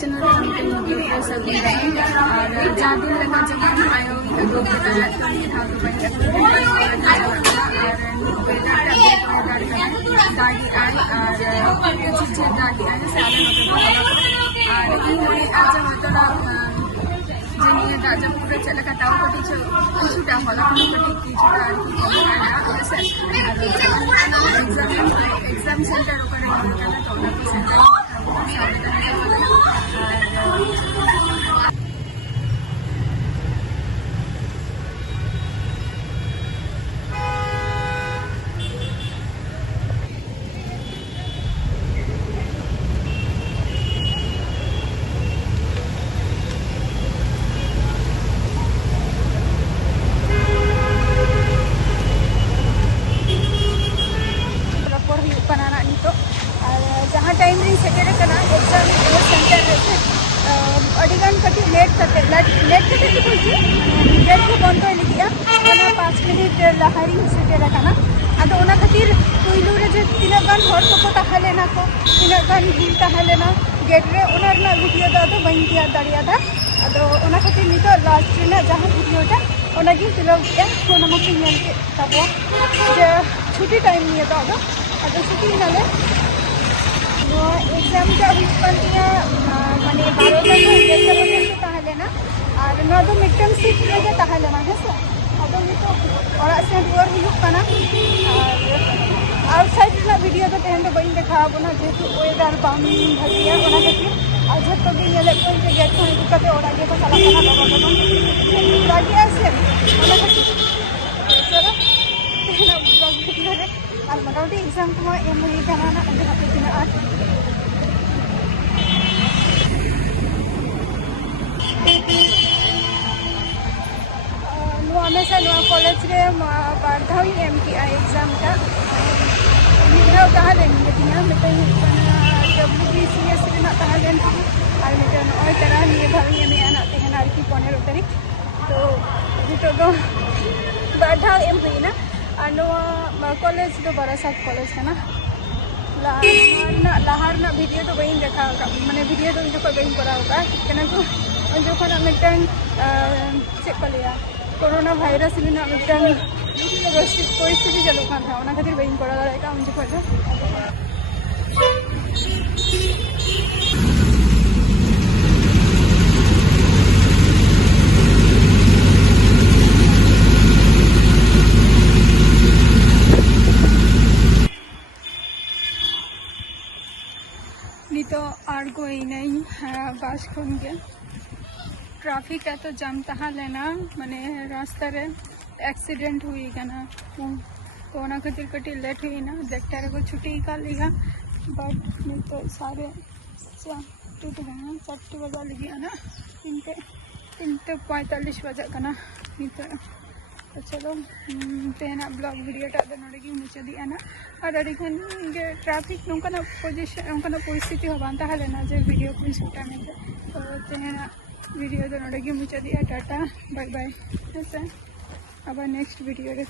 channel पे सभी और जहाँ दिन लगा जब आयो दो दादी आई और दादी आई से आज मतलब जनिए राजा पूरा चला का ताऊ को टीचर कुछटा होला को टीचर एग्जाम सेंटर ओकरे होला तो ना सेंटर जहाँ टाइम री सेटेल करना एग्जाम सेंटर अड़ीगान कटी लेट करते गेट को बंद लिखा 5 मिनट लहारी सेटेल करना अदो ओना खातिर पुइलू रे जे तीना गान हर को ताहलेना को तीना गान भीड़ ताहलेना गेट रे ओना रना वीडियो दो बइन दिया दाड़ियादा अदो ओना खातिर नितो लास्ट रे जहाँ वीडियोटा ओना गी तुलो के ओना मके नेल के तबो जे छुट्टी टाइम निये दो अदो छुट्टी नाले एग्जाम का हुई माने 12 बजे ताहलेना और ना दो मिडटर्म सीट रे ताहलेना है से अदो नितो ओरा से रुआर हुयुक कना और आउटसाइड ना वीडियो तो तेहन तो बइन देखा बना जेतु वेदर बाम भगिया ओना खातिर आज तो भी नेले कोई के गेट को इदु कते ओरा के चला कना बाबा लागे आसे ओना खातिर चलो तेहना ब्लॉग वीडियो रे और मोटामुटी एग्जाम को एम हुई कना ना अदो हाते दिन आज हमेशा कॉलेज रे बारधावी एम की एग्जाम का मिलाव ताहलेन WBCS ताहलेन और मिटन और तरह निये धावी एम आना तेहन आर की 15 तारीख तो नितो दो बारधाव एम हुईना और कॉलेज तो बरासात कॉलेज कना लहार ना वीडियो तो बइन देखा माने वीडियो तो जो बइन कराव का कना को जो खना मिटन चेक को लिया कोरोना भाइरस में परिस्थिति चलो था उना खातिर बइन करा दाड़ा उन जो तो और कोई नहीं बस खुन के ट्राफिक तो जाम ताहलेना माने रास्ता रे एक्सीडेंट हुई कना तो ओना खातिर कटी लेट हुई ना देखता को छुट्टी का लिया बट नहीं तो सारे टूट गए 4 बजा लगी ना 3:45 बजा कना नहीं तो चलो तेना ब्लॉग वीडियो टा नोड़े मुचा दिया ना और अड़ीगन ट्राफिक नौकाना पोजिशन नौकाना परिस्थिति हो बांता हलेना जे वीडियो को शूटा में तो तेना वीडियो तो नोड़े मुचा दिया टाटा बाय बाय अब नेक्स्ट वीडियो रे